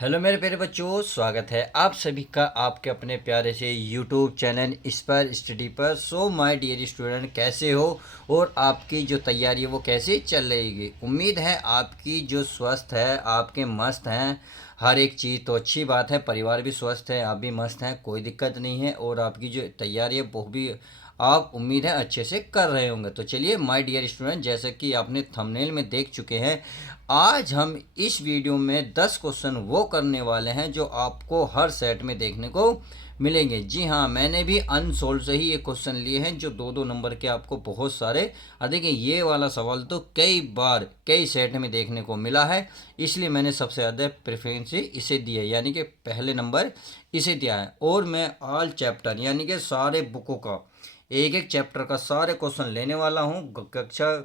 Hello मेरे प्यारे बच्चों, स्वागत है आप सभी का आपके अपने प्यारे से यूट्यूब चैनल इंस्पायर स्टडी पर। सो माय डियर स्टूडेंट, कैसे हो और आपकी जो तैयारी है वो कैसे चल रही है। उम्मीद है आपकी जो स्वस्थ है, आपके मस्त हैं, हर एक चीज़ तो अच्छी बात है। परिवार भी स्वस्थ है, आप भी मस्त हैं, कोई दिक्कत नहीं है और आपकी जो तैयारी है वो भी आप उम्मीद है अच्छे से कर रहे होंगे। तो चलिए माय डियर स्टूडेंट, जैसे कि आपने थंबनेल में देख चुके हैं, आज हम इस वीडियो में 10 क्वेश्चन वो करने वाले हैं जो आपको हर सेट में देखने को मिलेंगे। जी हाँ, मैंने भी अनसोल्व से ही ये क्वेश्चन लिए हैं जो दो दो नंबर के आपको बहुत सारे। देखिए ये वाला सवाल तो कई बार कई सेट में देखने को मिला है, इसलिए मैंने सबसे ज़्यादा प्रेफरेंस इसे दी है, यानी कि पहले नंबर इसे दिया है। और मैं ऑल चैप्टर यानी कि सारे बुकों का एक एक चैप्टर का सारे क्वेश्चन लेने वाला हूँ। कक्षा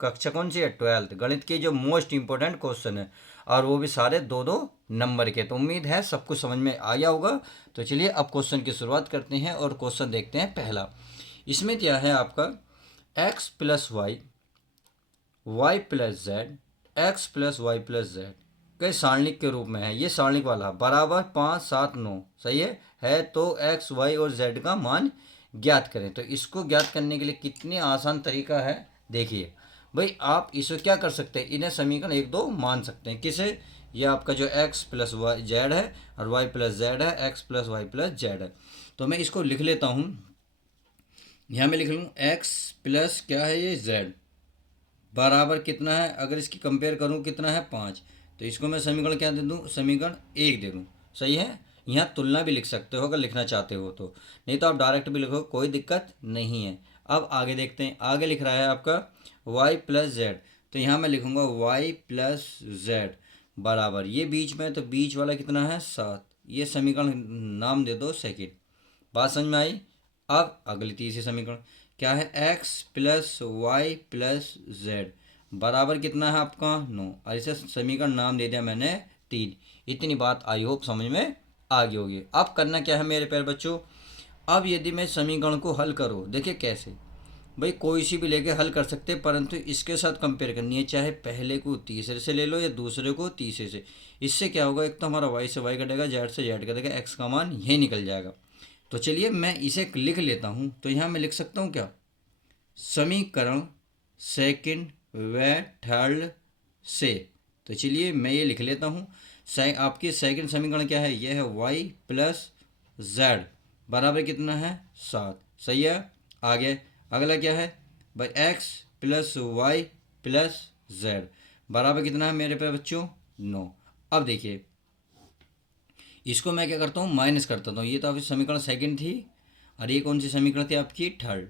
कक्षा कौन सी है? 12th गणित के जो मोस्ट इंपॉर्टेंट क्वेश्चन है, और वो भी सारे दो दो नंबर के। तो उम्मीद है सब कुछ समझ में आ गया होगा। तो चलिए अब क्वेश्चन की शुरुआत करते हैं और क्वेश्चन देखते हैं। पहला इसमें क्या है आपका, x plus y plus z, x plus y plus z कई सारणिक के रूप में है। ये सारणिक वाला बराबर 5 7 9 सही है तो एक्स वाई और जेड का मान ज्ञात करें। तो इसको ज्ञात करने के लिए कितने आसान तरीका है, देखिए भाई। आप इसे क्या कर सकते हैं, इन्हें समीकरण एक दो मान सकते हैं। किसे? ये आपका जो एक्स प्लस वाई जेड है और वाई प्लस जेड है, x plus y plus z है। तो मैं इसको लिख लेता हूँ। यहाँ मैं लिख लूँ एक्स प्लस क्या है ये जेड बराबर कितना है, अगर इसकी कंपेयर करूँ कितना है 5। तो इसको मैं समीकरण क्या दे दूँ, समीकरण 1 दे दूँ। सही है। यहाँ तुलना भी लिख सकते हो अगर लिखना चाहते हो तो, नहीं तो आप डायरेक्ट भी लिखो, कोई दिक्कत नहीं है। अब आगे देखते हैं। आगे लिख रहा है आपका y प्लस जेड, तो यहाँ मैं लिखूँगा y प्लस जेड बराबर, ये बीच में तो बीच वाला कितना है 7। ये समीकरण नाम दे दो सेकेंड। बात समझ में आई। अब अगली तीसरी समीकरण क्या है, x plus y plus z बराबर कितना है आपका 9, और इसे समीकरण नाम दे दिया मैंने 3। इतनी बात आई होप समझ में आ गई होगी। अब करना क्या है मेरे प्यारे बच्चों, अब यदि मैं समीकरण को हल करूँ, देखिए कैसे भाई, कोई सी भी लेके हल कर सकते हैं, परंतु इसके साथ कंपेयर करनी है। चाहे पहले को तीसरे से ले लो या दूसरे को तीसरे से। इससे क्या होगा, एक तो हमारा वाई से वाई कटेगा, जेड से जेड कटेगा, एक्स का मान यही निकल जाएगा। तो चलिए मैं इसे लिख लेता हूँ। तो यहाँ मैं लिख सकता हूँ क्या, समीकरण सेकंड व थर्ड से। तो चलिए मैं ये लिख लेता हूँ। आपकी सेकंड समीकरण क्या है, यह है वाई प्लस जेड बराबर कितना है 7। सही है। आगे अगला क्या है भाई, x plus y plus z बराबर कितना है मेरे पे बच्चों 9। अब देखिए इसको मैं क्या करता हूँ, माइनस करता हूँ। ये तो आपकी समीकरण सेकंड थी और ये कौन सी समीकरण थी आपकी, थर्ड।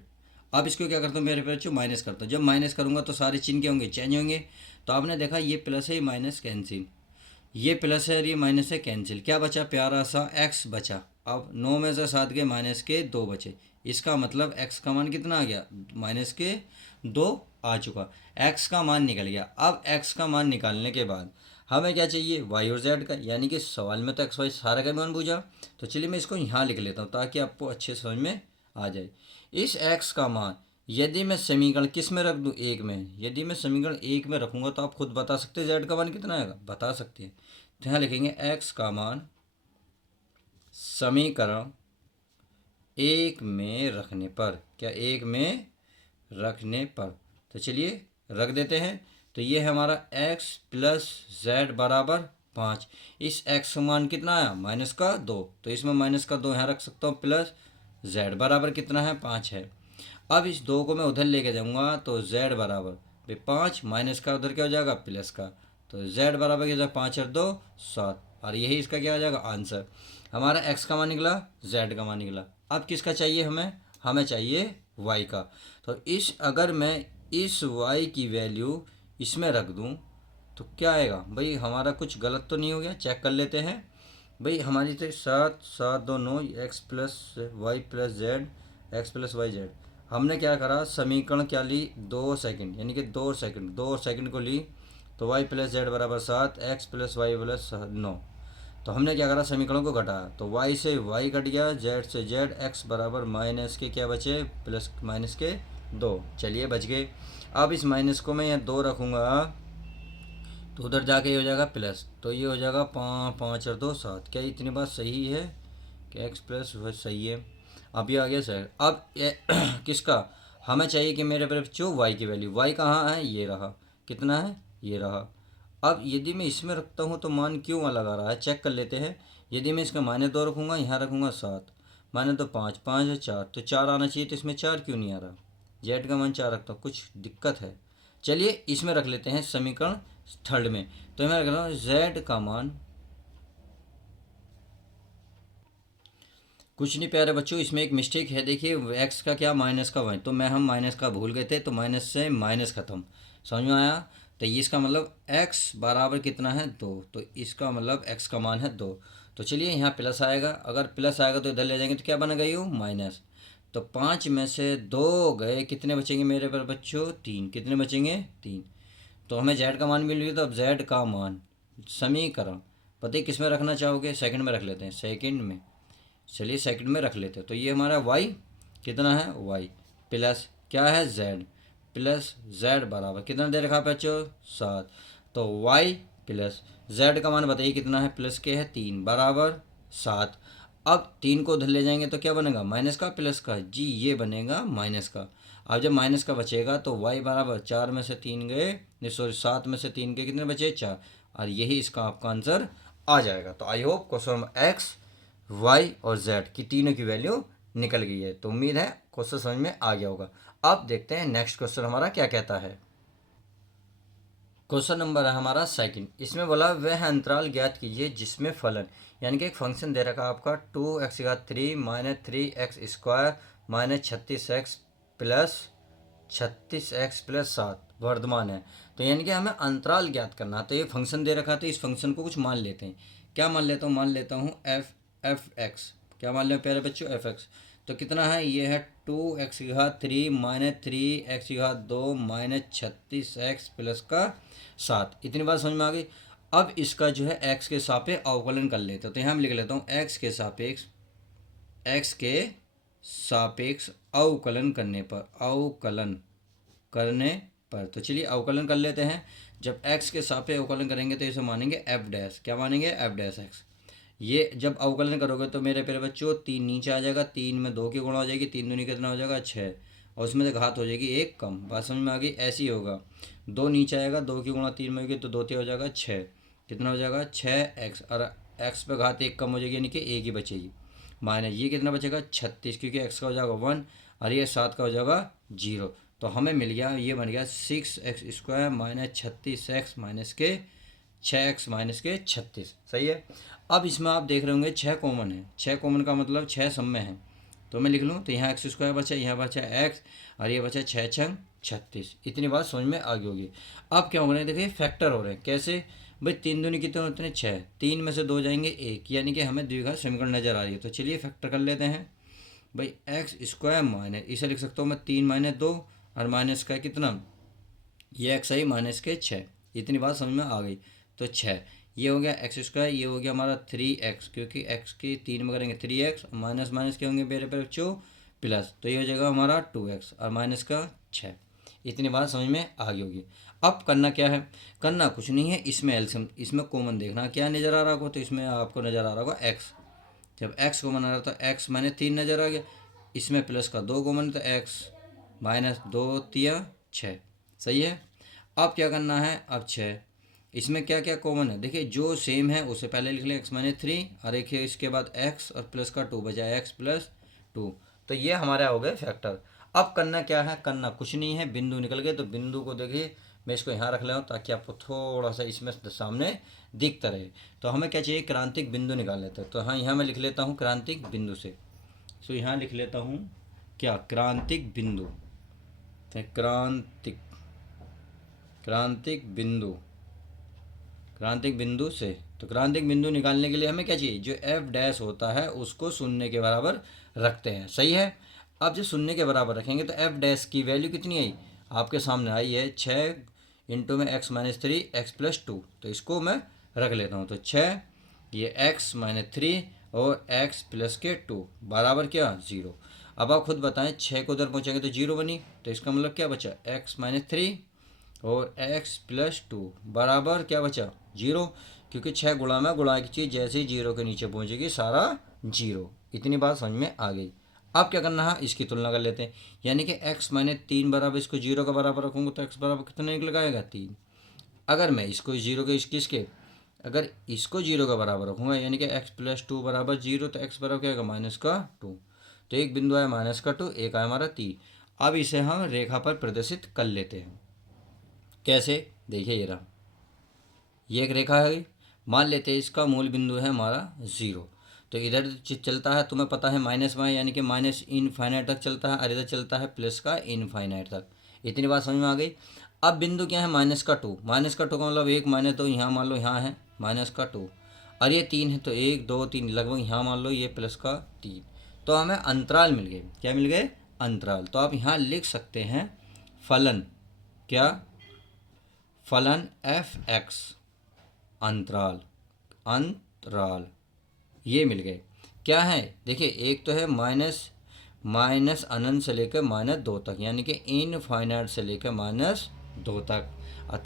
अब इसको क्या करता हूँ मेरे बच्चों, माइनस करता हूँ। जब माइनस करूँगा तो सारे चिन्ह क्या होंगे, चेंज होंगे। तो आपने देखा ये प्लस है, माइनस कैंसिल, ये प्लस है और ये माइनस है कैंसिल। क्या बचा, प्यारा सा एक्स बचा। अब 9 में से 7 के माइनस के 2 बचे। इसका मतलब एक्स का मान कितना आ गया, माइनस के 2 आ चुका। एक्स का मान निकल गया। अब एक्स का मान निकालने के बाद हमें क्या चाहिए, वाई और जेड का, यानी कि सवाल में तो एक्स वाई सारा का मान पूछा। तो चलिए मैं इसको यहाँ लिख लेता हूँ ताकि आपको अच्छे समझ में आ जाए। इस एक्स का मान यदि मैं समीकरण किस में रख दूँ, एक में, यदि मैं समीकरण एक में रखूँगा तो आप खुद बता सकते हैं जेड का मान कितना आएगा, बता सकते हैं। तो यहाँ लिखेंगे एक्स का मान समीकरण एक में रखने पर, क्या एक में रखने पर। तो चलिए रख देते हैं। तो ये है हमारा x प्लस जेड बराबर 5। इस x का मान कितना आया, माइनस का 2। तो इसमें माइनस का 2 यहाँ रख सकता हूँ, प्लस z बराबर कितना है 5 है। अब इस 2 को मैं उधर लेके जाऊँगा तो z बराबर 5, माइनस का उधर क्या हो जाएगा, प्लस का। तो z बराबर क्या हो जाएगा, 5 और 2 7, और यही इसका क्या आ जाएगा आंसर। हमारा x का मान निकला, z का मान निकला। अब किसका चाहिए हमें, हमें चाहिए y का। तो इस अगर मैं इस y की वैल्यू इसमें रख दूं तो क्या आएगा भाई, हमारा कुछ गलत तो नहीं हो गया, चेक कर लेते हैं भाई। हमारी तो 7 7 2 9, x plus y plus z, x plus y z. हमने क्या करा, समीकरण क्या ली, 2 सेकंड, यानी कि 2 सेकंड, 2 सेकंड को ली। तो वाई प्लस जेड बराबर 7, एक्स प्लस वाई प्लस 9। तो हमने क्या करा, समीकरण को घटाया। तो y से y कट गया, z से z, x बराबर माइनस के क्या बचे, प्लस माइनस के 2। चलिए बच गए। अब इस माइनस को मैं यहाँ 2 रखूँगा तो उधर जाके ये हो जाएगा प्लस, तो ये हो जाएगा 5 5 और 2 7। क्या इतनी बात सही है कि एक्स प्लस वह सही है। अब ये आ गया सर। अब ये किसका हमें चाहिए कि मेरे पर जो वाई की वैल्यू, वाई कहाँ है, ये रहा, कितना है, ये रहा। अब यदि मैं इसमें रखता हूँ तो मान क्यों अलग आ रहा है, चेक कर लेते हैं। यदि मैं इसका -2 रखूँगा, यहाँ रखूँगा 7, माने तो 5 5 है 4, तो 4 आना चाहिए, तो इसमें 4 क्यों नहीं आ रहा। जेड का मान 4 रखता हूँ, कुछ दिक्कत है। चलिए इसमें रख लेते हैं समीकरण थर्ड में। तो मैं रख रहा हूँ जेड का मान, कुछ नहीं प्यारे बच्चों, इसमें एक मिस्टेक है। देखिए एक्स का क्या, माइनस का वाई, तो हम माइनस का भूल गए थे, तो माइनस से माइनस खत्म, समझ में आया। तो ये इसका मतलब x बराबर कितना है, 2, तो इसका मतलब x का मान है 2। तो चलिए यहाँ प्लस आएगा, अगर प्लस आएगा तो इधर ले जाएंगे तो क्या बनेगा, ये माइनस। तो 5 में से 2 गए, कितने बचेंगे मेरे पर बच्चों, 3, कितने बचेंगे, 3। तो हमें z का मान मिल गया, तो अब z का मान समीकरण पता है किस में रखना चाहोगे, सेकंड में रख लेते हैं, सेकंड में। चलिए सेकंड में रख लेते हैं, तो ये हमारा y कितना है, y प्लस क्या है, z प्लस z बराबर कितना दे रखा है बच्चों, 7। तो y प्लस z का मान बताइए कितना है, प्लस के है 3 बराबर 7। अब 3 को उधर ले जाएंगे तो क्या बनेगा, माइनस का प्लस का, जी ये बनेगा माइनस का। अब जब माइनस का बचेगा तो y बराबर 4 में से 3 गए, नहीं सॉरी 7 में से 3 गए, कितने बचे, 4, और यही इसका आपका आंसर आ जाएगा। तो I hope question X, Y और जेड की तीनों की वैल्यू निकल गई है। तो उम्मीद है क्वेश्चन समझ में आ गया होगा। अब देखते हैं नेक्स्ट क्वेश्चन हमारा क्या कहता है। क्वेश्चन नंबर है हमारा सेकंड। इसमें बोला वह अंतराल ज्ञात कीजिए जिसमें फलन, यानी कि एक फंक्शन दे रखा आपका 2x3 - 3x² -36x plus 36x+7 Varthaman है। तो यानी कि हमें अंतराल ज्ञात करना है। तो ये फंक्शन दे रखा, तो इस फंक्शन को कुछ मान लेते हैं। क्या मान लेता हूँ, मान लेता हूँ एफ एक्स। क्या मान लें प्यारे बच्चों, एफ एक्स। तो कितना है, ये है 2x3 - 3x2 -36x प्लस का 7। इतनी बात समझ में आ गई। अब इसका जो है एक्स के सापेक्ष अवकलन कर लेते हैं। तो यहाँ हम लिख लेता हूँ एक्स के सापेक्ष अवकलन करने पर, अवकलन करने पर, तो चलिए अवकलन कर लेते हैं। जब x के सापेक्ष अवकलन करेंगे तो इसे मानेंगे एफ डैश, क्या मानेंगे, एफ डैश एक्स। ये जब अवकलन करोगे तो मेरे प्यारे बच्चों 3 नीचे आ जाएगा, 3 में 2 की गुणा हो जाएगी, 3 दूनी कितना हो जाएगा, 6, और उसमें से घात हो जाएगी 1 कम। बात समझ में आ गई, ऐसे ही होगा। 2 नीचे आएगा, 2 की गुणा 3 में होगी तो 2 हो जाएगा 6, कितना हो जाएगा 6x, और x पे घात 1 कम हो जाएगी, यानी कि 1 ही बचेगी। माइनस ये कितना बचेगा 36, क्योंकि x का हो जाएगा 1 और ये 7 का हो जाएगा 0। तो हमें मिल गया, ये बन गया 6x² - 36x - 6x - 36। सही है। अब इसमें आप देख रहे होंगे 6 कॉमन है, 6 कॉमन का मतलब 6 सब में है। तो मैं लिख लूँ, तो यहाँ x² बचा, यहाँ बचा x, और ये बचा 6 6 36। इतनी बात समझ में आ गई होगी। अब क्या हो रहा है, देखिए फैक्टर हो रहे हैं। कैसे भाई, 3 दूनी कितने होते हैं, 6, 3 में से 2 जाएंगे 1, यानी कि हमें द्विघात समीकरण नजर आ रही है। तो चलिए फैक्टर कर लेते हैं भाई। x² माइनस, इसे लिख सकता हूँ मैं 3 - 2, और माइनस का कितना, ये x आई -6। इतनी बात समझ में आ गई। तो 6 ये हो गया x², ये हो गया हमारा 3x, क्योंकि x की 3 में करेंगे 3x, माइनस माइनस क्या होंगे मेरे पे बच्चों, प्लस, तो ये हो जाएगा हमारा 2x और माइनस का 6। इतनी बात समझ में आ गई होगी। अब करना क्या है, करना कुछ नहीं है, इसमें एल्सियम, इसमें कॉमन देखना क्या नज़र आ रहा होगा। तो इसमें आपको नज़र आ रहा होगा x, जब x कॉमन आ रहा तो x -3 नज़र आ गया। इसमें प्लस का 2 कॉमन, तो x -2 3 6। सही है। अब क्या करना है, अब 6, इसमें क्या क्या कॉमन है, देखिए जो सेम है उसे पहले लिख लें, x -3, और एक है इसके बाद x और प्लस का 2 बचा, x + 2। तो ये हमारा हो गया फैक्टर। अब करना क्या है, करना कुछ नहीं है, बिंदु निकल गए। तो बिंदु को देखिए, मैं इसको यहाँ रख ले हूँ ताकि आपको थोड़ा सा इसमें सामने दिखता रहे। तो हमें क्या चाहिए, क्रांतिक बिंदु निकाल लेते हैं। तो हाँ, यहाँ मैं लिख लेता हूँ क्रांतिक बिंदु से। तो यहाँ लिख लेता हूँ क्या, क्रांतिक बिंदु, क्रांतिक, क्रांतिक बिंदु, क्रांतिक बिंदु से। तो क्रांतिक बिंदु निकालने के लिए हमें क्या चाहिए, जो एफ डैश होता है उसको शून्य के बराबर रखते हैं। सही है। अब जब शून्य के बराबर रखेंगे तो एफ डैश की वैल्यू कितनी आई, आपके सामने आई है 6 इंटू में x - 3 x + 2। तो इसको मैं रख लेता हूँ। तो 6 ये x - 3 और x + के 2 बराबर क्या, 0। अब आप खुद बताएं, 6 को उधर पहुँचेंगे तो 0 बनी, तो इसका मतलब क्या बचा, x - 3 और x प्लस 2 बराबर क्या बचा 0, क्योंकि 6 गुणा में गुणा की चीज़ जैसे ही 0 के नीचे पहुंचेगी सारा 0। इतनी बात समझ में आ गई। अब क्या करना है, इसकी तुलना कर लेते हैं। यानी कि x मैंने 3 बराबर इसको 0 का बराबर रखूँगा तो x बराबर कितना निकल आएगा 3। अगर मैं इसको 0 के किसके, अगर इसको 0 का बराबर रखूँगा यानी कि x प्लस 2 बराबर 0, तो x बराबर क्या आएगा -2। तो एक बिंदु आया -2, एक आया हमारा 3। अब इसे हम रेखा पर प्रदर्शित कर लेते हैं। कैसे, देखिए ये रहा, ये एक रेखा है। मान लेते हैं इसका मूल बिंदु है हमारा 0। तो इधर चलता है, तुम्हें पता है माइनस में, यानी कि माइनस इनफाइनाइट तक चलता है, और इधर चलता है प्लस का इनफाइनाइट तक। इतनी बात समझ में आ गई। अब बिंदु क्या है -2, -2 का मतलब 1 -2 यहाँ मान लो, यहाँ है -2, और ये 3 है तो 1 2 3 लगभग यहाँ मान लो ये प्लस का 3। तो हमें अंतराल मिल गए। क्या मिल गए, अंतराल। तो आप यहाँ लिख सकते हैं फलन, क्या, फलन f(x), अंतराल, अंतराल ये मिल गए। क्या है, देखिए एक तो है माइनस अनंत से लेकर -2 तक, यानी कि इनफाइनाइट से लेकर -2 तक,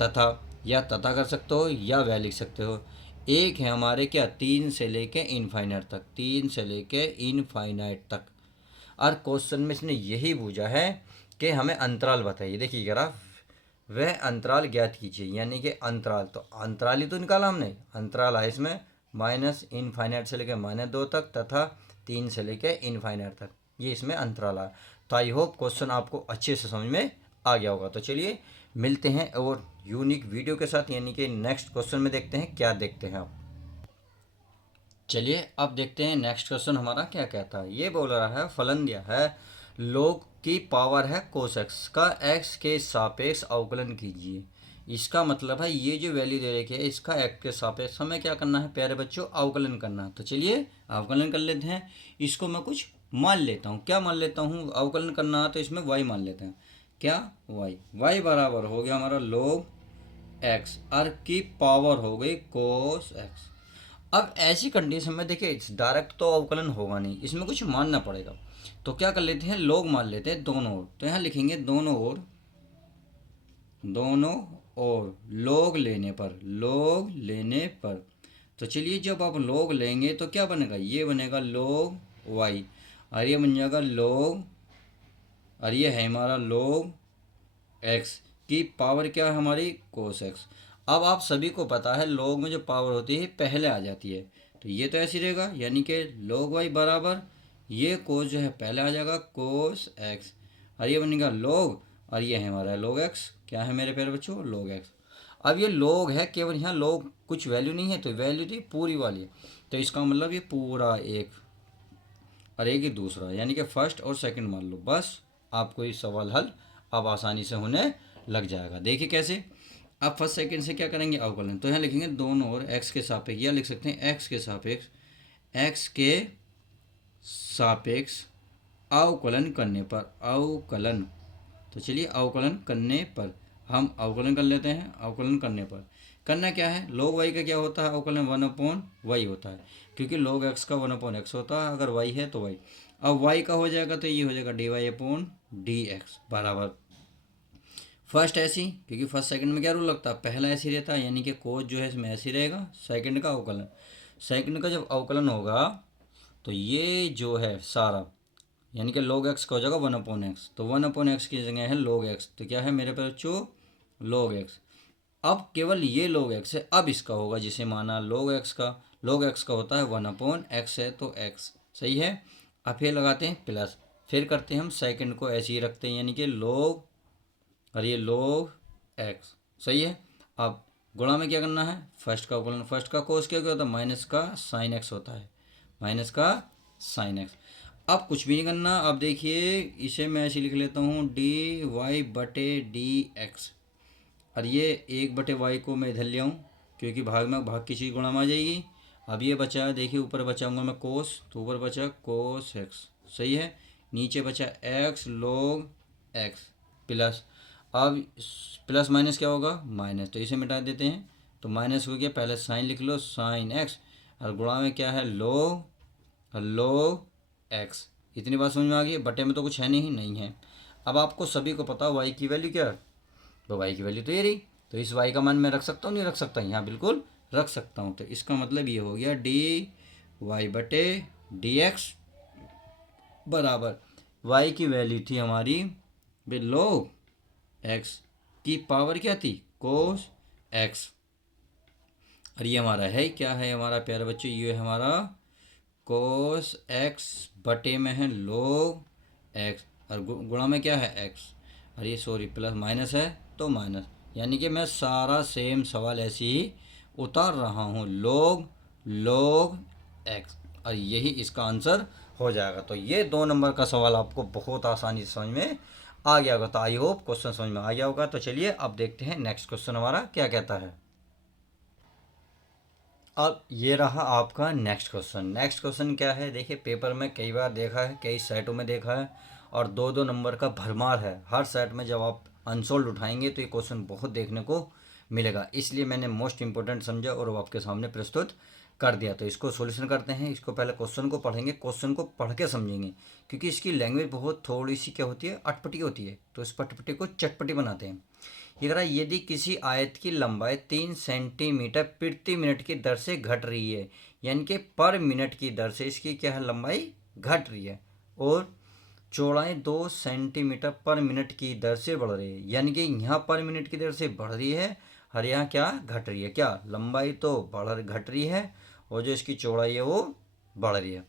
तथा या तथा कर सकते हो या वह लिख सकते हो। एक है हमारे क्या 3 से लेकर इनफाइनाइट तक, 3 से लेकर इनफाइनाइट तक। और क्वेश्चन में इसने यही पूछा है कि हमें अंतराल बताइए। देखिए ग्राफ, वह अंतराल ज्ञात कीजिए, यानी कि अंतराल, तो अंतराल ही तो निकाला हमने। अंतराल है इसमें माइनस इनफाइनाइट से लेकर -2 तक तथा 3 से लेकर इनफाइनाइट तक, ये इसमें अंतराल है। तो आई होप क्वेश्चन आपको अच्छे से समझ में आ गया होगा। तो चलिए मिलते हैं और यूनिक वीडियो के साथ, यानी कि नेक्स्ट क्वेश्चन में देखते हैं क्या देखते हैं आप। चलिए अब देखते हैं नेक्स्ट क्वेश्चन हमारा क्या कहता है। ये बोल रहा है फलन दिया है, log की पावर है cos x का x के सापेक्ष अवकलन कीजिए। इसका मतलब है ये जो वैल्यू दे रखी है इसका x के सापेक्ष हमें क्या करना है प्यारे बच्चों, अवकलन करना है। तो चलिए अवकलन कर लेते हैं। इसको मैं कुछ मान लेता हूँ। क्या मान लेता हूँ, अवकलन करना है तो इसमें y मान लेते हैं। क्या, y बराबर हो गया हमारा log x, और की पावर हो गई cos x। अब ऐसी कंडीशन में देखिए डायरेक्ट तो अवकलन होगा नहीं, इसमें कुछ मानना पड़ेगा। तो क्या कर लेते हैं, लोग मान लेते हैं दोनों ओर। तो यहाँ लिखेंगे दोनों ओर, दोनों ओर लोग लेने पर, लोग लेने पर। तो चलिए जब आप लोग लेंगे तो क्या बनेगा, ये बनेगा लोग y, और ये बन जाएगा लोग, और ये है हमारा लोग x की पावर क्या है हमारी cos x। अब आप सभी को पता है लोग में जो पावर होती है पहले आ जाती है, तो ये तो ऐसे रहेगा, यानी कि log y बराबर ये cos जो है पहले आ जाएगा cos x, और ये बनेगा log, और ये है हमारा log x। क्या है मेरे प्यारे बच्चों, log x। अब ये log है, केवल यहाँ log कुछ वैल्यू नहीं है, तो वैल्यू थी पूरी वाली है, तो इसका मतलब ये पूरा एक और एक ही दूसरा, यानी कि फर्स्ट और सेकंड मान लो। बस आपको ये सवाल हल अब आसानी से होने लग जाएगा। देखिए कैसे, अब फर्स्ट सेकंड से क्या करेंगे, अवकलन। तो यहाँ लिखेंगे दोनों ओर x के सापेक्ष, या लिख सकते हैं x के सापेक्ष, x के सापेक्ष अवकलन करने पर, अवकलन। तो चलिए अवकलन करने पर हम अवकलन कर लेते हैं। अवकलन करने पर करना क्या है, log y का क्या होता है अवकलन, 1/y होता है, क्योंकि log x का 1/x होता है, अगर y है तो y। अब y का हो जाएगा तो ये हो जाएगा dy/dx बराबर फर्स्ट ऐसी, क्योंकि फर्स्ट सेकंड में क्या रूल लगता है, पहला ऐसी रहता है, यानी कि कोस जो है इसमें ऐसी रहेगा। सेकंड का अवकलन, सेकंड का जब अवकलन होगा तो ये जो है सारा, यानी कि log x का हो जाएगा 1/x, तो 1/x की जगह है log x, तो क्या है मेरे बच्चों log x। अब केवल ये log x है, अब इसका होगा जिसे माना log x का, log x का होता है 1/x है तो x सही है। अब फिर लगाते हैं प्लस, फिर करते हैं हम सेकंड को ऐसे ही रखते हैं, यानी कि log, और ये log x सही है। अब गुणा में क्या करना है, फर्स्ट का अवकलन, फर्स्ट का कोस क्या होता है, माइनस का साइन x होता है, माइनस का साइन x। अब कुछ भी नहीं करना। अब देखिए इसे मैं ऐसे लिख लेता हूँ dy/dx, और ये 1/y को मैं इधर ले आऊँ, क्योंकि भाग में भाग की चीज़ गुणा में आ जाएगी। अब ये बचा, देखिए ऊपर बचाऊंगा मैं कोस, तो ऊपर बचा कोस x सही है, नीचे बचा x log x प्लस, अब प्लस माइनस क्या होगा माइनस, तो इसे मिटा देते हैं, तो माइनस हो गया, पहले साइन लिख लो साइन x, और गुणा में क्या है log x। इतनी बात समझ में आ गई, बटे में तो कुछ है नहीं, नहीं है। अब आपको सभी को पता y की वैल्यू क्या है, तो वाई की वैल्यू तो ये रही, तो इस वाई का मान मैं रख सकता हूँ नहीं रख सकता, यहाँ बिल्कुल रख सकता हूँ। तो इसका मतलब ये हो गया डी वाई बटे डी एक्स बराबर वाई की वैल्यू थी हमारी लोग एक्स की पावर क्या थी कोस एक्स, और ये हमारा है क्या है हमारा प्यारे बच्चों, ये हमारा कोस एक्स बटे में है लोग एक्स, और गुणा में क्या है एक्स, और ये सॉरी प्लस माइनस है तो माइनस, यानी कि मैं सारा सेम सवाल ऐसे ही उतार रहा हूँ लोग लोग एक्स, और यही इसका आंसर हो जाएगा। तो ये 2 नंबर का सवाल आपको बहुत आसानी से समझ में आ गया होगा। तो आई होप क्वेश्चन समझ में आ गया होगा। तो चलिए अब देखते हैं नेक्स्ट क्वेश्चन हमारा क्या कहता है। अब ये रहा आपका नेक्स्ट क्वेश्चन। नेक्स्ट क्वेश्चन क्या है, देखिए पेपर में कई बार देखा है, कई सेटों में देखा है, और 2-2 नंबर का भरमार है। हर सेट में जब आप अनसोल्ड उठाएंगे तो ये क्वेश्चन बहुत देखने को मिलेगा, इसलिए मैंने मोस्ट इंपॉर्टेंट समझा और वो आपके सामने प्रस्तुत कर दिया। तो इसको सॉल्यूशन करते हैं। इसको पहले क्वेश्चन को पढ़ेंगे, क्वेश्चन को पढ़ के समझेंगे, क्योंकि इसकी लैंग्वेज बहुत थोड़ी सी क्या होती है अटपटी होती है, तो इस पटपटी को चटपटी बनाते हैं। ये कह रहा है यदि किसी आयत की लंबाई 3 सेंटीमीटर प्रति मिनट की दर से घट रही है, यानी कि पर मिनट की दर से इसकी क्या है लंबाई घट रही है, और चौड़ाई 2 सेंटीमीटर पर मिनट की दर से बढ़ रही है, यानी कि यहाँ पर मिनट की दर से बढ़ रही है और यहाँ क्या घट रही है, क्या लंबाई तो घट रही है और जो इसकी चौड़ाई है वो बढ़ रही है।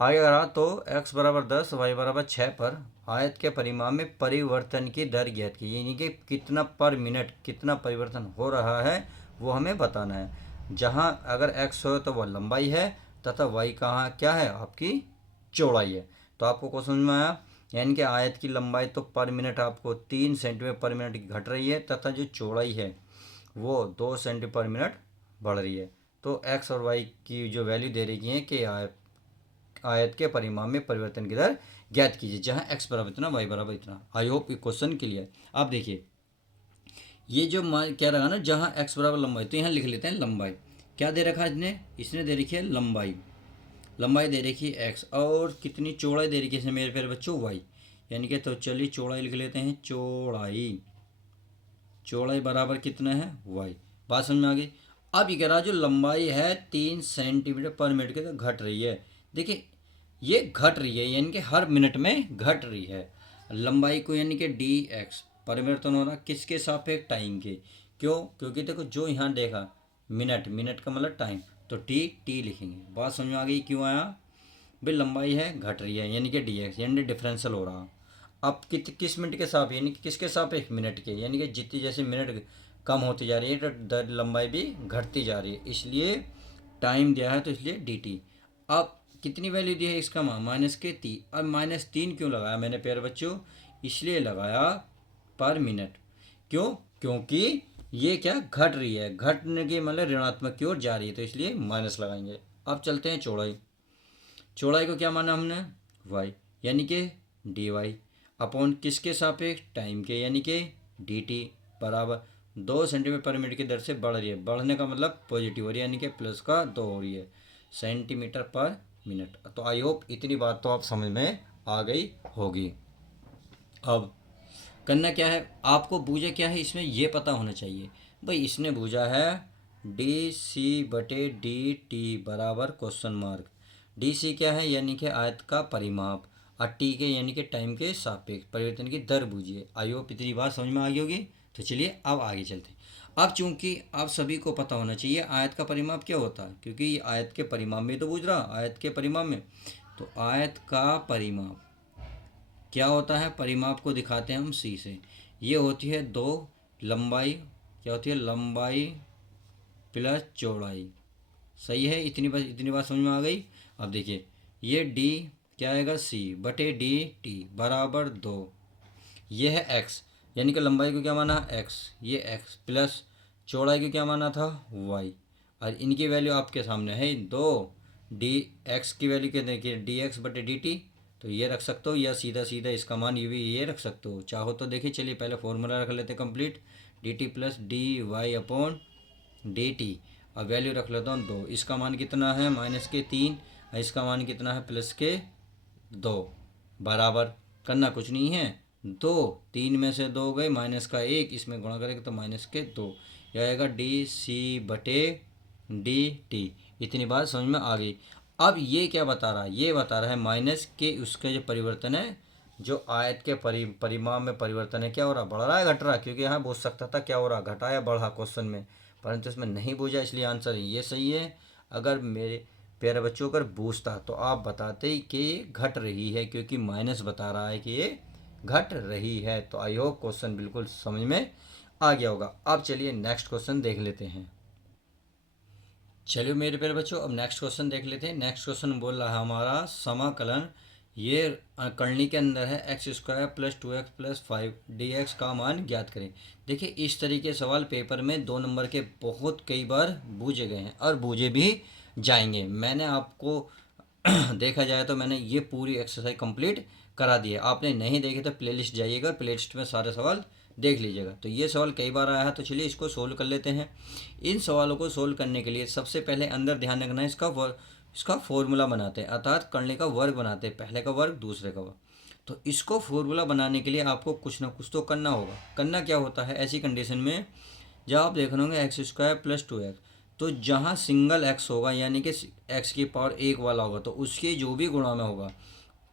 आगे रहा तो x बराबर 10 y बराबर 6 पर आयत के परिमाण में परिवर्तन की दर ज्ञात की, यानी कि कितना पर मिनट कितना परिवर्तन हो रहा है वो हमें बताना है। जहाँ अगर x हो तो वह लंबाई है तथा y कहाँ क्या है आपकी चौड़ाई है। तो आपको क्वेश्चन में आया, यानी कि आयत की लंबाई तो पर मिनट आपको 3 सेंटीमीटर पर मिनट की घट रही है तथा जो चौड़ाई है वो 2 सेंटीमीटर पर मिनट बढ़ रही है। तो x और y की जो वैल्यू दे रही है कि आयत के परिमाण में परिवर्तन की दर ज्ञात कीजिए, जहां x बराबर इतना y बराबर इतना। आई होप ये क्वेश्चन क्लियर। आप देखिए ये जो कह रहा है ना, जहां x बराबर लंबाई, तो यहाँ लिख लेते हैं लंबाई क्या दे रखा है इसने दे रखी है लंबाई, लंबाई दे रखी है x, और कितनी चौड़ाई दे रखी है इसने मेरे प्यारे बच्चों y, यानी कि तो चलिए चौड़ाई लिख लेते हैं, चौड़ाई चौड़ाई बराबर कितना है y। बात समझ में आ गई। अब ये कह रहा है जो लंबाई है 3 सेंटीमीटर पर मिनट के तो घट रही है। देखिए ये घट रही है यानी कि हर मिनट में घट रही है लंबाई को, यानी कि डी एक्स परिवर्तन हो रहा किसके सापेक्ष टाइम के। क्यों, क्योंकि देखो जो यहाँ देखा मिनट, मिनट का मतलब टाइम, तो टी टी लिखेंगे। बात समझ में आ गई क्यों आया भाई, लंबाई है घट रही है यानी कि डी एक्स यानी डिफरेंशियल हो रहा। अब किस मिनट के साथ यानी कि किसके सापेक्ष मिनट के, यानी कि जितनी जैसे मिनट कम होती जा रही है तो लंबाई भी घटती जा रही है, इसलिए टाइम दिया है तो इसलिए डी टी। अब कितनी वैल्यू दी है इसका -3। अब -3 क्यों लगाया मैंने प्यारे बच्चों, इसलिए लगाया पर मिनट। क्यों, क्योंकि ये क्या घट रही है, घटने की मतलब ऋणात्मक की ओर जा रही है, तो इसलिए माइनस लगाएंगे। अब चलते हैं चौड़ाई। चौड़ाई को क्या माना हमने y, यानी कि डी वाई अपॉन किसके सापेक्ष टाइम के, यानी कि डी टी बराबर 2 सेंटीमीटर पर मिनट की दर से बढ़ रही है, बढ़ने का मतलब पॉजिटिव हो रही है यानी कि प्लस का 2 हो रही है सेंटीमीटर पर मिनट। तो आई होप इतनी बात तो आप समझ में आ गई होगी। अब करना क्या है आपको, बूझा क्या है इसमें ये पता होना चाहिए भाई, इसने बूझा है डी सी बटे डी टी बराबर क्वेश्चन मार्क। डी सी क्या है, यानी कि आयत का परिमाप, और टी के यानी कि टाइम के सापेक्ष परिवर्तन की दर बूझिए। आई होप इतनी बात समझ में आ गई होगी। तो चलिए अब आगे चलते हैं। अब चूंकि आप सभी को पता होना चाहिए आयत का परिमाप क्या होता है, क्योंकि ये आयत के परिमाप में तो बूझ रहा, आयत के परिमाप में। तो आयत का परिमाप क्या होता है, परिमाप को दिखाते हैं हम सी से। ये होती है 2 लंबाई, क्या होती है लंबाई प्लस चौड़ाई। सही है, इतनी बात समझ में आ गई। अब देखिए ये डी क्या आएगा सी बटे डी टी बराबर 2, ये है एक्स, यानी कि लंबाई को क्या माना एक्स, ये एक्स प्लस चौड़ाई को क्या माना था वाई, और इनकी वैल्यू आपके सामने है 2। डी एक्स की वैल्यू क्या देखिए डी एक्स बटे डी टी, तो ये रख सकते हो, या सीधा सीधा इसका मान ये भी ये रख सकते हो चाहो तो। देखिए चलिए पहले फॉर्मूला रख लेते हैं complete, D T plus D Y upon D T. अब वैल्यू रख लेता हूँ 2, इसका मान कितना है -3, और इसका मान कितना है +2, बराबर करना कुछ नहीं है दो, 3 में से 2 गए, माइनस का 1, इसमें गुणा करेंगे तो माइनस के 2, यह आएगा डी सी बटे डी टी। इतनी बात समझ में आ गई। अब ये क्या बता रहा है, ये बता रहा है माइनस के उसके जो परिवर्तन है, जो आयत के परिमाण में परिवर्तन है, क्या हो रहा, बढ़ रहा है घट रहा है, क्योंकि यहाँ पूछ सकता था क्या हो रहा, घटा या बढ़ा क्वेश्चन में, परंतु इसमें नहीं पूछा, इसलिए आंसर ये सही है। अगर मेरे प्यारे बच्चों अगर पूछता तो आप बताते कि ये घट रही है, क्योंकि माइनस बता रहा है कि ये घट रही है। तो आई होप क्वेश्चन बिल्कुल समझ में आ गया होगा। अब चलिए नेक्स्ट क्वेश्चन देख लेते हैं। चलिए मेरे प्यारे बच्चों, अब नेक्स्ट क्वेश्चन देख लेते हैं। नेक्स्ट क्वेश्चन बोल रहा है हमारा समाकलन, ये करनी के अंदर है x square plus 2x plus 5 dx का मान ज्ञात करें। देखिए इस तरीके सवाल पेपर में 2 नंबर के बहुत कई बार पूछे गए हैं और पूछे भी जाएंगे। मैंने आपको देखा जाए तो मैंने ये पूरी एक्सरसाइज कंप्लीट करा दी है। आपने नहीं देखे तो प्लेलिस्ट जाइएगा, प्लेलिस्ट में सारे सवाल देख लीजिएगा। तो ये सवाल कई बार आया है, तो चलिए इसको सोल्व कर लेते हैं। इन सवालों को सोल्व करने के लिए सबसे पहले अंदर ध्यान रखना है, इसका फॉर्मूला बनाते हैं, अर्थात करने का वर्ग बनाते हैं, पहले का वर्ग दूसरे का वर्ग। तो इसको फॉर्मूला बनाने के लिए आपको कुछ ना कुछ तो करना होगा। करना क्या होता है ऐसी कंडीशन में, जब आप देख रहे होंगे एक्स स्क्वायर प्लस 2x, तो जहाँ सिंगल एक्स होगा यानी कि एक्स की पावर 1 वाला होगा, तो उसके जो भी गुणा में होगा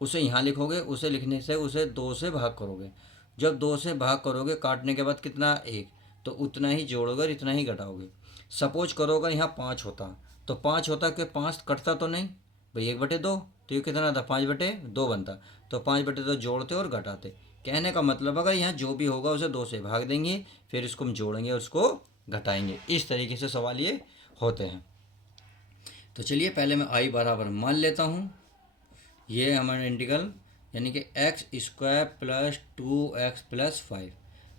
उसे यहाँ लिखोगे, उसे लिखने से उसे 2 से भाग करोगे। जब 2 से भाग करोगे, काटने के बाद कितना 1, तो उतना ही जोड़ोगे और इतना ही घटाओगे। सपोज करोगे यहाँ 5 होता, तो 5 होता कि 5 कटता तो नहीं भाई, 1/2, तो ये कितना था 5/2 बनता। तो 5/2 जोड़ते और घटाते। कहने का मतलब अगर यहाँ जो भी होगा उसे 2 से भाग देंगे, फिर इसको हम जोड़ेंगे और उसको घटाएंगे। इस तरीके से सवाल ये होते हैं। तो चलिए पहले मैं आई बराबर मान लेता हूँ, ये हमारा इंटीग्रल यानी कि x square plus 2x plus 5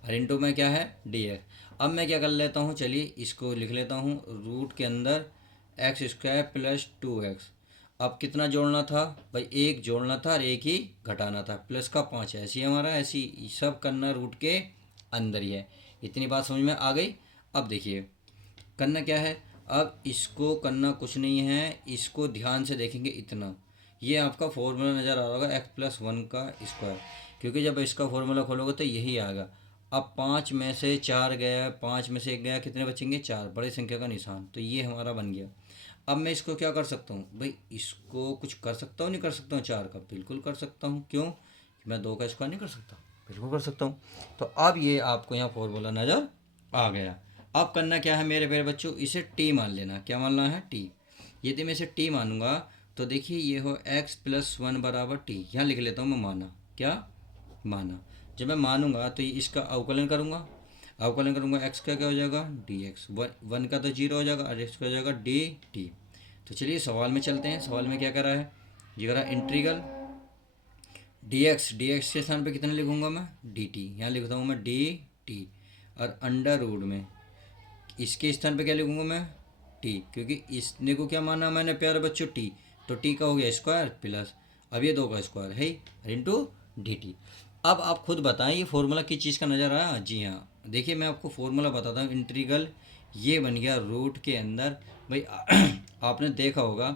और इंटू में क्या है dx। अब मैं क्या कर लेता हूँ, चलिए इसको लिख लेता हूँ, रूट के अंदर एक्स स्क्वायर प्लस 2x। अब कितना जोड़ना था भाई, 1 जोड़ना था और 1 ही घटाना था, प्लस का 5 ऐसे ही हमारा, ऐसे ही सब करना रूट के अंदर ही है। इतनी बात समझ में आ गई। अब देखिए करना क्या है, अब इसको करना कुछ नहीं है, इसको ध्यान से देखेंगे इतना, ये आपका फॉर्मूला नज़र आ रहा होगा x+1 का स्क्वायर, क्योंकि जब इसका फॉर्मूला खोलोगे तो यही आएगा। अब 5 में से 4 गया, 5 में से 1 गया, कितने बचेंगे 4, बड़ी संख्या का निशान, तो ये हमारा बन गया। अब मैं इसको क्या कर सकता हूँ भाई, इसको कुछ कर सकता हूँ नहीं कर सकता हूँ, 4 का बिल्कुल कर सकता हूँ, क्यों, मैं 2 का स्क्वायर नहीं कर सकता, बिल्कुल कर सकता हूँ। तो अब ये आपको यहाँ फॉर्मूला नज़र आ गया। अब करना क्या है मेरे प्यारे बच्चों, इसे टी मान लेना। क्या मानना है, टी। यदि मैं इसे टी मानूंगा तो देखिए ये हो x+1 बराबर टी, यहाँ लिख लेता हूँ मैं माना, क्या माना। जब मैं मानूंगा तो ये इसका अवकलन करूँगा, अवकलन करूँगा x का क्या हो जाएगा dx, 1 का तो 0 हो जाएगा और x का हो जाएगा dt। तो चलिए सवाल में चलते हैं। सवाल में क्या करा है, ये करा इंटीग्रल dx, dx के स्थान पे कितना लिखूंगा मैं dt, यहाँ लिखता हूँ मैं dt, और अंडर रूट में इसके स्थान पे क्या लिखूंगा मैं टी, क्योंकि इसने को क्या माना मैंने प्यारे बच्चों टी, तो टी का हो गया स्क्वायर प्लस, अब ये 2 का स्क्वायर है इंटू डी टी। अब आप खुद बताएं ये फॉर्मूला किस चीज़ का नज़र आया। जी हाँ, देखिए मैं आपको फॉर्मूला बताता हूँ। इंटीग्रल ये बन गया रूट के अंदर भाई आपने देखा होगा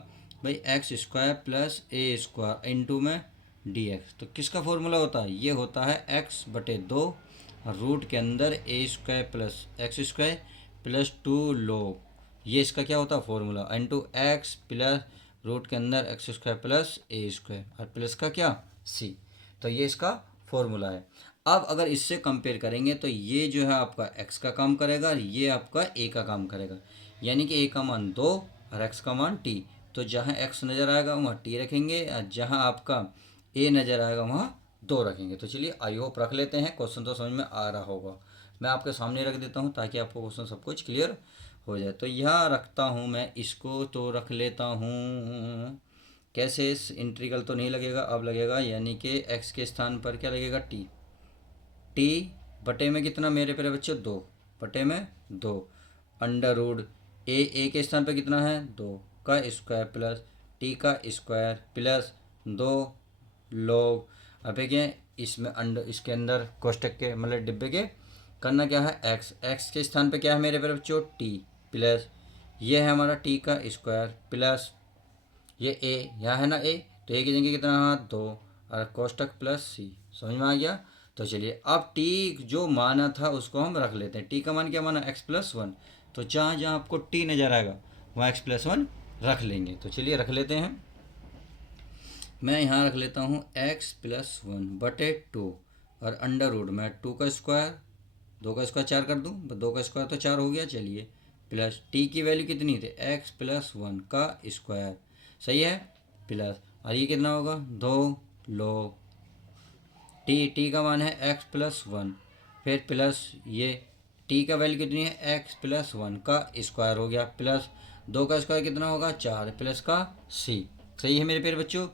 भाई x square plus a square into में डी एक्स, तो किसका फॉर्मूला होता है, ये होता है x/2 रूट के अंदर a square plus x square plus 2 log, ये इसका क्या होता है formula, into x plus root के अंदर x square plus a square और प्लस का क्या सी, तो ये इसका फॉर्मूला है। अब अगर इससे कंपेयर करेंगे तो ये जो है आपका x का काम करेगा और ये आपका a का काम करेगा, यानी कि a का मान 2 और x का मान t। तो जहाँ x नज़र आएगा वहाँ t रखेंगे और जहाँ आपका a नज़र आएगा वहाँ 2 रखेंगे। तो चलिए आई होप रख लेते हैं, क्वेश्चन तो समझ में आ रहा होगा। मैं आपके सामने रख देता हूँ ताकि आपको क्वेश्चन सब कुछ क्लियर हो जाए। तो यहाँ रखता हूँ मैं इसको, तो रख लेता हूँ कैसे, इस इंटीग्रल तो नहीं लगेगा, अब लगेगा यानी कि x के स्थान पर क्या लगेगा t, t बटे में कितना मेरे प्यारे बच्चों 2 बटे में 2 अंडर रूट a के स्थान पर कितना है 2 का स्क्वायर प्लस t का स्क्वायर प्लस 2 log। अब क्या इसमें अंडर, इसके अंदर कोष्टक के मतलब डिब्बे के करना क्या है x के स्थान पे क्या है मेरे प्यारे बच्चों t प्लस ये है हमारा t का स्क्वायर प्लस ये a यहाँ है ना a, तो a की जगह कितना है 2 और कोष्टक प्लस c, समझ में आ गया। तो चलिए अब टी जो माना था उसको हम रख लेते हैं। टी का मान क्या माना, x+1। तो जहाँ जहाँ आपको टी नज़र आएगा वहाँ x+1 रख लेंगे। तो चलिए रख लेते हैं। मैं यहाँ रख लेता हूँ x+1/2 और अंडर रूट में 2 का स्क्वायर, 2 का स्क्वायर 4 कर दूँ, 2 का स्क्वायर तो 4 हो गया। चलिए प्लस टी की वैल्यू कितनी थी, x+1 का स्क्वायर, सही है, प्लस और ये कितना होगा 2 log टी का मान है x+1, फिर प्लस ये टी का वैल्यू कितनी है x+1 का स्क्वायर हो गया, प्लस 2 का स्क्वायर कितना होगा 4, प्लस का c। सही है मेरे प्यारे बच्चों।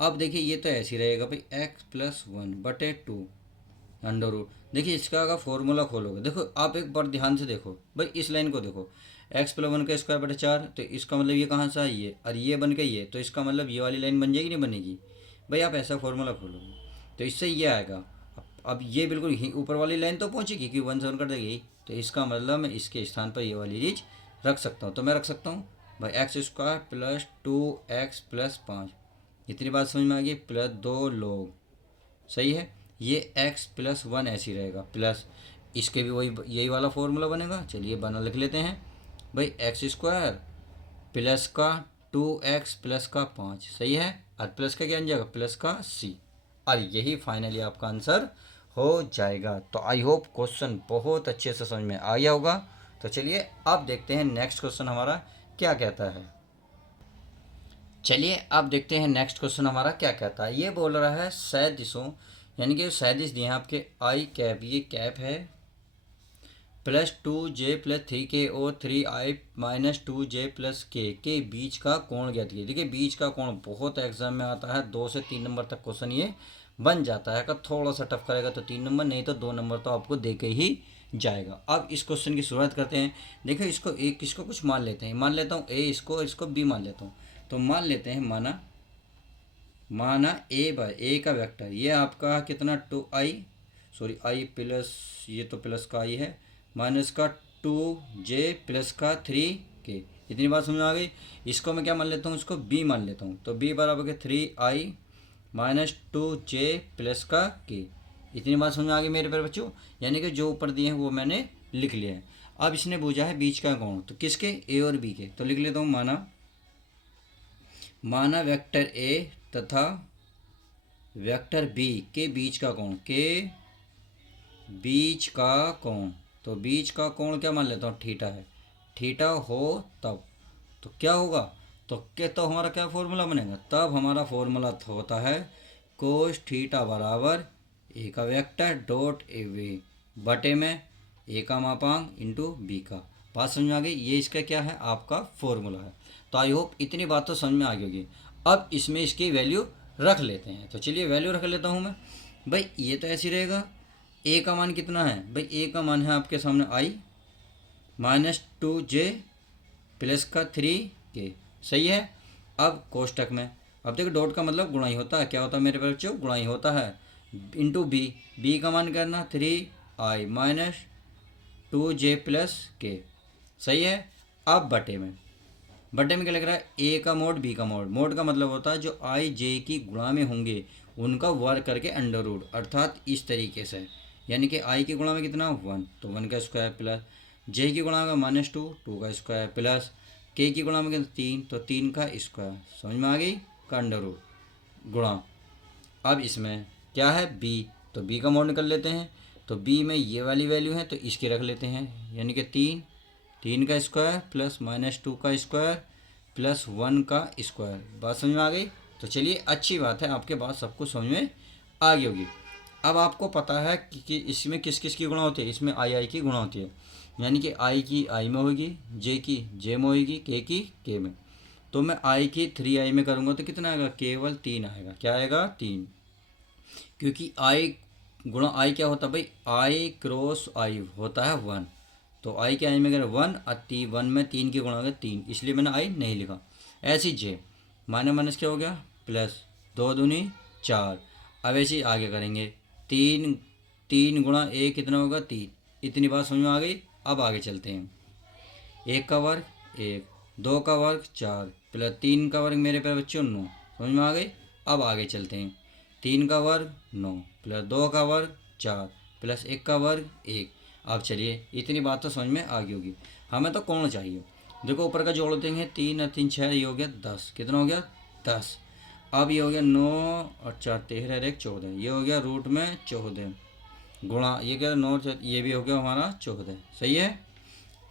अब देखिए ये तो ऐसे ही रहेगा भाई, x+1/2 अंडर रूट। देखिए इसका अगर फॉर्मूला खोलोगे, देखो आप एक बार ध्यान से देखो भाई, इस लाइन को देखो, x+1 का स्क्वायर/4, तो इसका मतलब ये कहाँ से आई है, और ये बन गई है, तो इसका मतलब ये वाली लाइन बन जाएगी नहीं बनेगी भाई। आप ऐसा फॉर्मूला खोलोगे तो इससे ये आएगा। अब ये बिल्कुल ही ऊपर वाली लाइन तो पहुँचेगी कि 1 से 1 कट देगी, तो इसका मतलब मैं इसके स्थान पर ये वाली चीज़ रख सकता हूँ। तो मैं रख सकता हूँ भाई x² + 2x + 5, इतनी बात समझ में आ गई, प्लस 2 log, सही है। ये x+1 ऐसी रहेगा, प्लस इसके भी वही यही वाला फॉर्मूला बनेगा। चलिए बना लिख लेते हैं भाई, x² प्लस का 2x प्लस का 5, सही है, और प्लस का क्या बन जाएगा, प्लस का c, और यही फाइनली आपका आंसर हो जाएगा। तो आई होप क्वेश्चन बहुत अच्छे से समझ में आ गया होगा। तो चलिए अब देखते हैं नेक्स्ट क्वेश्चन हमारा क्या कहता है। चलिए अब देखते हैं नेक्स्ट क्वेश्चन हमारा क्या कहता है। ये बोल रहा है सदिशों, यानी कि सदिश दिए हैं आपके i कैप, ये कैप है, +2j+3k और 3i-2j+k के बीच का कोण ज्ञात कीजिए। देखिए बीच का कोण बहुत एग्जाम में आता है, 2 से 3 नंबर तक क्वेश्चन ये बन जाता है। अगर थोड़ा सा टफ करेगा तो 3 नंबर, नहीं तो 2 नंबर तो आपको दे के ही जाएगा। अब इस क्वेश्चन की शुरुआत करते हैं। देखो इसको कुछ मान लेते हैं, मान लेता हूँ ए, इसको बी मान लेता हूँ। तो मान लेते हैं, माना ए का वेक्टर, ये आपका कितना 2i, सॉरी i प्लस, ये तो प्लस का i है, माइनस का 2j प्लस का 3k, इतनी बात समझ में आ गई। इसको मैं क्या मान लेता हूँ, इसको b मान लेता हूँ। तो b बराबर के 3i-2j प्लस का k, इतनी बात समझ में आ गई मेरे प्यारे बच्चों। यानी कि जो ऊपर दिए हैं वो मैंने लिख लिया है। अब इसने पूछा है बीच का कोण, तो किसके, ए और बी के। तो लिख लेता हूँ, माना वेक्टर ए तथा वेक्टर बी के बीच का कोण, तो बीच का कोण क्या मान लेता हूँ, थीटा है, थीटा हो तब तो क्या होगा, तो हमारा क्या फॉर्मूला बनेगा, तब हमारा फॉर्मूला होता है कोस थीटा बराबर ए का वेक्टर डॉट ए वे बटे में ए का मापांक इंटू बी का। बात समझ में आ गई, ये इसका क्या है, आपका फॉर्मूला है। तो आई होप इतनी बात तो समझ में आ गई होगी। अब इसमें इसकी वैल्यू रख लेते हैं। तो चलिए वैल्यू रख लेता हूँ मैं भाई, ये तो ऐसी रहेगा। ए का मान कितना है भाई, ए का मान है आपके सामने i-2j प्लस का 3k, सही है। अब कोष्टक में, अब देखो डॉट का मतलब गुणा ही होता है, क्या होता है मेरे बच्चों, गुणा ही होता है, इंटू बी का मान करना 3i-2j प्लस k, सही है। अब बटे में क्या लग रहा है, ए का मोड बी का मोड का मतलब होता है जो आई जे की गुणा में होंगे उनका वर्ग करके अंडर रूट, अर्थात इस तरीके से। यानी कि आई की गुणा में कितना 1, तो 1 का स्क्वायर प्लस जे की गुणा में -2, 2 का स्क्वायर प्लस के की गुणा में कितना 3, तो 3 का स्क्वायर, समझ में आ गई, का अंडर रूट गुणा। अब इसमें क्या है बी, तो बी का मोड निकल लेते हैं। तो बी में ये वाली वैल्यू है तो इसकी रख लेते हैं, यानी कि 3 का स्क्वायर प्लस -2 का स्क्वायर प्लस 1 का स्क्वायर। बात समझ में आ गई। तो चलिए अच्छी बात है, आपके बात सबको समझ में आ गई होगी। अब आपको पता है कि इसमें किस किस की गुणा होती है, इसमें आई की गुणा होती है, यानी कि आई की आई में होगी, जे की जे में होगी, के की के में। तो मैं आई की 3i में करूँगा तो कितना आएगा, केवल 3 आएगा। क्या आएगा, 3, क्योंकि आई गुणा आई क्या होता है भाई, आई क्रॉस आई होता है 1, तो आई के आई में अगर 1 और 1 में 3 की गुणा हो गया 3, इसलिए मैंने आई नहीं लिखा। ऐसी जे माइनस क्या हो गया, प्लस 2 दूनी 4। अब ऐसे आगे करेंगे, 3 गुणा ए कितना होगा 3, इतनी बात समझ में आ गई। अब आगे चलते हैं, 1 का वर्ग 1, 2 का वर्ग 4 प्लस 3 का वर्ग मेरे प्यारे बच्चों 9, समझ में आ गई। अब आगे चलते हैं, 3 का वर्ग 9 प्लस 2 का वर्ग 4 प्लस 1 का वर्ग 1। अब चलिए इतनी बात तो समझ में आ गई होगी। हमें तो कोण चाहिए। देखो ऊपर का जोड़ देंगे, 3 और 3 6, ये हो गया 10। कितना हो गया 10। अब ये हो गया 9 और 4 13 और 1 14, ये हो गया रूट में 14 गुणा ये क्या 9 ये भी हो गया हमारा 14। सही है।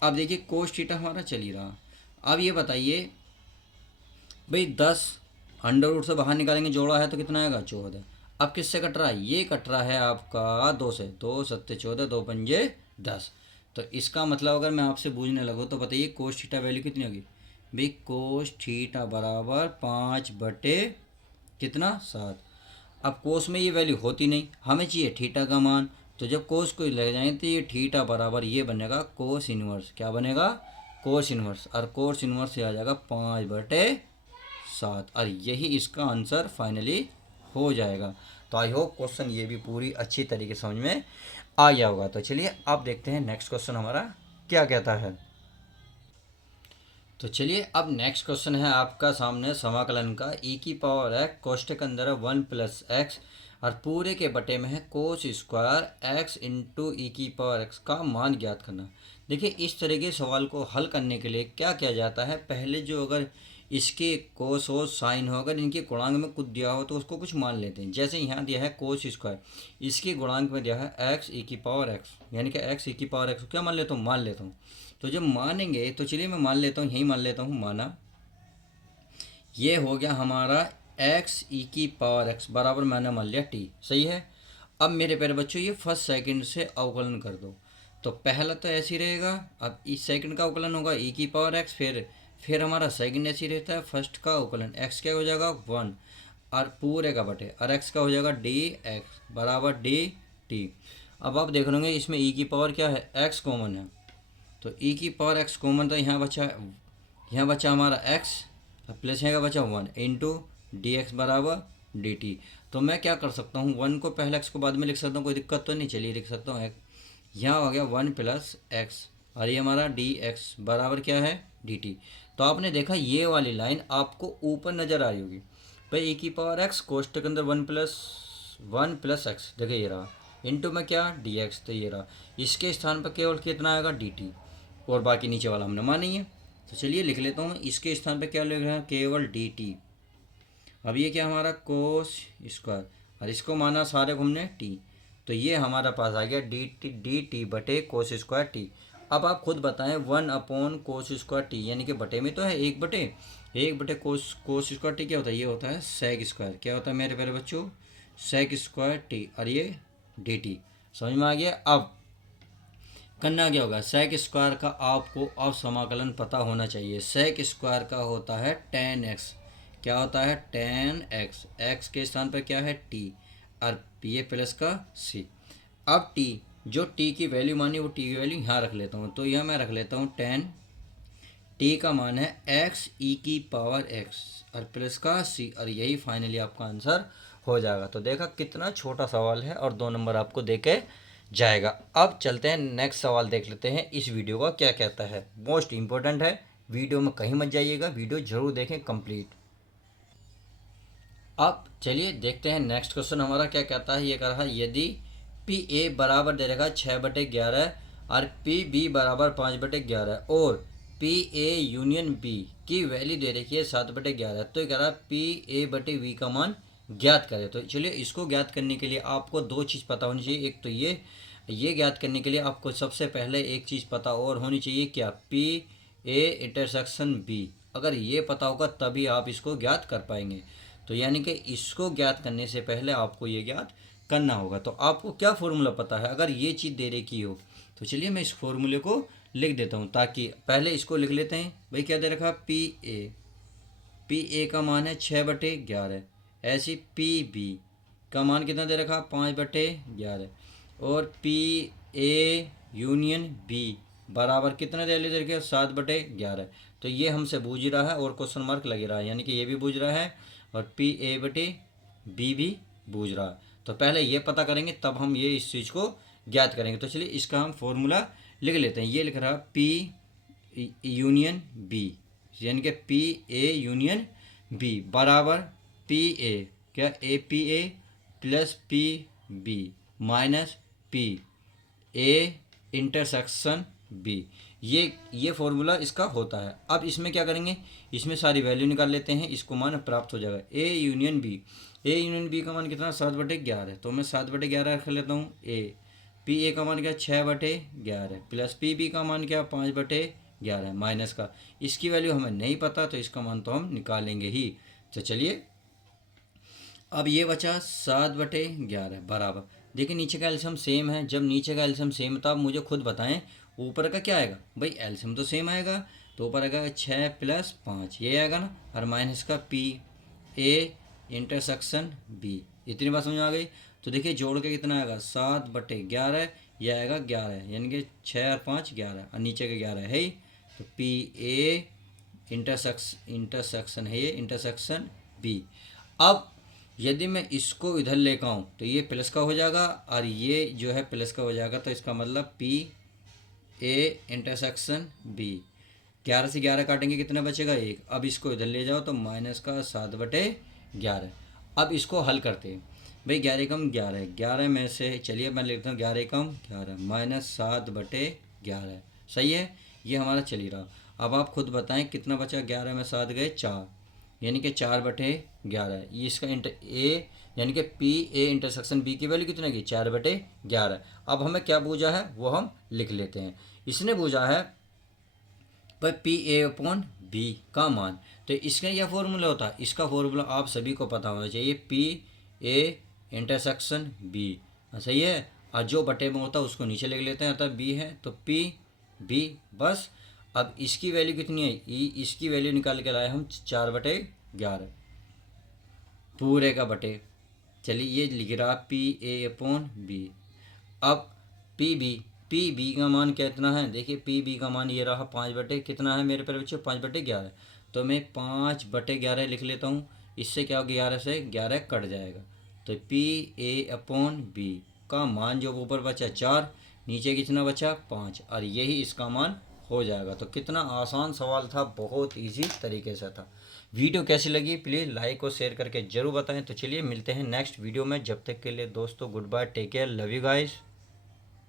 अब देखिए कोस थीटा हमारा चल ही रहा। अब ये बताइए भाई 10 अंडर रूट से बाहर निकालेंगे, जोड़ा है तो कितना आएगा 14। अब किससे कट रहा है, ये कट रहा है आपका 2 से। 2 सत्ते 14, 2 पंजे 10। तो इसका मतलब अगर मैं आपसे बूझने लगूँ तो बताइए कोस थीटा वैल्यू कितनी होगी। भाई कोस थीटा बराबर 5 बटे कितना 7। अब कोस में ये वैल्यू होती नहीं, हमें चाहिए थीटा का मान। तो जब कोस को ले जाएंगे तो ये थीटा बराबर ये बनेगा कोस इनवर्स। क्या बनेगा, कोस इनवर्स। और कोस इनवर्स से आ जाएगा 5/7। और यही इसका आंसर फाइनली हो जाएगा। तो आई होप क्वेश्चन ये भी पूरी अच्छी तरीके से समझ में आ गया होगा। तो चलिए अब देखते हैं नेक्स्ट क्वेश्चन हमारा क्या कहता है। तो चलिए अब नेक्स्ट क्वेश्चन है आपका सामने समाकलन का। ई की पावर एक्स कोष्टक के अंदर है 1 प्लस एक्स और पूरे के बटे में है कोस स्क्वायर एक्स इंटू ई की पावर एक्स का मान ज्ञात करना। देखिए इस तरह के सवाल को हल करने के लिए क्या किया जाता है, पहले जो अगर इसके कोस हो साइन हो, अगर इनके गुणांक में कुछ दिया हो तो उसको कुछ मान लेते हैं। जैसे यहाँ दिया है कोस स्क्वायर, इसके गुणांक में दिया है एक्स ई की पावर एक्स, यानी कि एक्स ई की पावर एक्स क्या मान लेता हूँ, मान लेता हूँ। तो जब मानेंगे तो चलिए मैं मान लेता हूँ, यही मान लेता हूँ माना। ये हो गया हमारा एक्स ई की पावर एक्स बराबर मैंने मान लिया टी। सही है। अब मेरे प्यारे बच्चों ये फर्स्ट सेकंड से अवकलन कर दो। तो पहला तो ऐसे ही रहेगा। अब इस सेकंड का अवकलन होगा ई की पावर एक्स, फिर हमारा सेकंड ऐसे ही रहता है। फर्स्ट का अवकलन एक्स क्या हो जाएगा 1 और पूरे का बटे, और एक्स का हो जाएगा डी एक्स बराबर डी टी। अब आप देख लेंगे इसमें ई की पावर क्या है, एक्स कॉमन है। तो ई की पावर एक्स कॉमन, तो यहाँ बचा हमारा एक्स प्लस यहाँ का बचा 1 इंटू डी एक्स बराबर डी टी। तो मैं क्या कर सकता हूँ, 1 को पहले एक्स को बाद में लिख सकता हूँ, कोई दिक्कत तो नहीं। चलिए लिख सकता हूँ यहाँ हो गया 1 प्लस एक्स और ये हमारा डी एक्स बराबर क्या है डी टी। तो आपने देखा ये वाली लाइन आपको ऊपर नज़र आ रही होगी भाई, ई की पावर एक्स कोष्टक के अंदर 1 प्लस एक्स, देखिए ये रहा इंटू में क्या डी एक्स, तो ये रहा। इसके स्थान पर केवल कितना आएगा डी टी, और बाकी नीचे वाला हमने माना ही है। तो चलिए लिख लेता हूँ मैं, इसके स्थान पे क्या लिख रहा है केवल डी टी। अब ये क्या हमारा कोस स्क्वायर और इसको माना सारे हमने टी, तो ये हमारा पास आ गया डी टी बटे कोस स्क्वायर टी। अब आप खुद बताएं 1 कोस स्क्वायर टी, यानी कि बटे में तो है 1 बटे कोस स्क्वायर टी क्या होता है, ये होता है सेक स्क्वायर। क्या होता है मेरे प्यारे बच्चों, सेक स्क्वायर टी, और ये डी टी। समझ में आ गया। अब करना क्या होगा, सेक स्क्वायर का आपको अब समाकलन पता होना चाहिए। सेक स्क्वायर का होता है 10x। क्या होता है 10x, x के स्थान पर क्या है t और ये प्लस का c। अब t, जो t की वैल्यू मानी वो t की वैल्यू यहाँ रख लेता हूँ। तो यह मैं रख लेता हूँ 10, t का मान है x e की पावर x और प्लस का c, और यही फाइनली आपका आंसर हो जाएगा। तो देखा कितना छोटा सवाल है और 2 नंबर आपको देके जाएगा। अब चलते हैं नेक्स्ट सवाल देख लेते हैं इस वीडियो का क्या कहता है। मोस्ट इंपॉर्टेंट है, वीडियो में कहीं मत जाइएगा, वीडियो जरूर देखें कंप्लीट। अब चलिए देखते हैं नेक्स्ट क्वेश्चन हमारा क्या कहता है। ये कह रहा है यदि पी ए बराबर दे रखा 6/11 और पी बी बराबर 5/11 और पी ए यूनियन बी की वैल्यू दे रखी है 7/11, तो ये कह रहा है पी ए बटे वी का मान ज्ञात करें। तो चलिए इसको ज्ञात करने के लिए आपको 2 चीज़ पता होनी चाहिए। एक तो ये ज्ञात करने के लिए आपको सबसे पहले एक चीज़ पता और होनी चाहिए, क्या, पी ए इंटरसेक्शन बी। अगर ये पता होगा तभी आप इसको ज्ञात कर पाएंगे। तो यानी कि इसको ज्ञात करने से पहले आपको ये ज्ञात करना होगा। तो आपको क्या फॉर्मूला पता है अगर ये चीज़ दे रखी हो, तो चलिए मैं इस फॉर्मूले को लिख देता हूँ, ताकि पहले इसको लिख लेते हैं। भाई क्या दे रखा, पी ए का मान है 6/11, ऐसी पी बी का मान कितना दे रखा 5/11, और पी ए यूनियन बी बराबर कितना दे रखे 7/11। तो ये हमसे बूझ रहा है और क्वेश्चन मार्क लग रहा है, यानी कि ये भी बूझ रहा है और पी ए बटे बी भी बूझ रहा है। तो पहले ये पता करेंगे तब हम ये इस चीज़ को ज्ञात करेंगे। तो चलिए इसका हम फॉर्मूला लिख लेते हैं। ये लिख रहा है पी यूनियन बी, यानी कि पी ए यूनियन बी बराबर पी ए क्या A P A plus P B minus P A intersection B. ये फॉर्मूला इसका होता है। अब इसमें क्या करेंगे, इसमें सारी वैल्यू निकाल लेते हैं, इसको मान प्राप्त हो जाएगा A union B. A union B का मान कितना, 7/11 है, तो मैं 7/11 रख लेता हूँ। ए पी ए का मान क्या, 6/11 प्लस पी बी का मान क्या, 5/11 माइनस का, इसकी वैल्यू हमें नहीं पता तो इसका मान तो हम निकालेंगे ही। तो चलिए अब ये बचा 7/11 बराबर, देखिए नीचे का एल्सियम सेम है, जब नीचे का एल्सियम सेम था, अब मुझे खुद बताएं ऊपर का क्या आएगा। भाई एल्सियम तो सेम आएगा, तो ऊपर आएगा 6 + 5 ये आएगा ना, और माइनस का पी ए इंटरसेक्शन बी। इतनी बात समझ में आ गई। तो देखिए जोड़ के कितना आएगा, 7/11 ये आएगा 11, यानी कि 6 और 5 11, और नीचे का 11 है ही, तो पी ए इंटरसेक्शन है ये, इंटरसेक्शन बी। अब यदि मैं इसको इधर लेकर आऊँ तो ये प्लस का हो जाएगा, और ये जो है प्लस का हो जाएगा, तो इसका मतलब पी ए इंटरसेक्शन बी। 11 से 11 काटेंगे कितना बचेगा, 1। अब इसको इधर ले जाओ तो माइनस का 7/11। अब इसको हल करते हैं। भाई 11 कम 11, 11 में से चलिए मैं लिखता हूँ 11 कम 11 माइनस 7/11, सही है, ये हमारा चल ही रहा। अब आप खुद बताएं कितना बचा, 11 में 7 गए 4, यानी कि 4/11। ये इसका ए यानी कि पी ए इंटरसेक्शन बी की वैल्यू कितने की, 4/11। अब हमें क्या पूछा है वो हम लिख लेते हैं। इसने पूछा है पर पी ए अपॉन बी का मान, तो इसका यह फॉर्मूला होता है, इसका फॉर्मूला आप सभी को पता होना चाहिए, पी ए इंटरसेक्शन बी, सही है। और जो बटे में होता है उसको नीचे लिख लेते हैं, अतः बी है तो पी बी बस। अब इसकी वैल्यू कितनी है, इसकी वैल्यू निकाल के लाए हम 4/11 पूरे का बटे, चलिए ये लिख रहा पी ए अपॉन बी। अब पी बी का मान कितना है, देखिए पी बी का मान ये रहा 5 कितना है मेरे पर बच्चों, 5/11, तो मैं 5/11 लिख लेता हूँ। इससे क्या होगा, 11 से 11 कट जाएगा, तो पी ए अपॉन बी का मान जो ऊपर बचा 4, नीचे कितना बचा 5, और यही इसका मान हो जाएगा। तो कितना आसान सवाल था, बहुत इजी तरीके से था। वीडियो कैसी लगी प्लीज़ लाइक और शेयर करके ज़रूर बताएं। तो चलिए मिलते हैं नेक्स्ट वीडियो में, जब तक के लिए दोस्तों goodbye, take care, love you guys.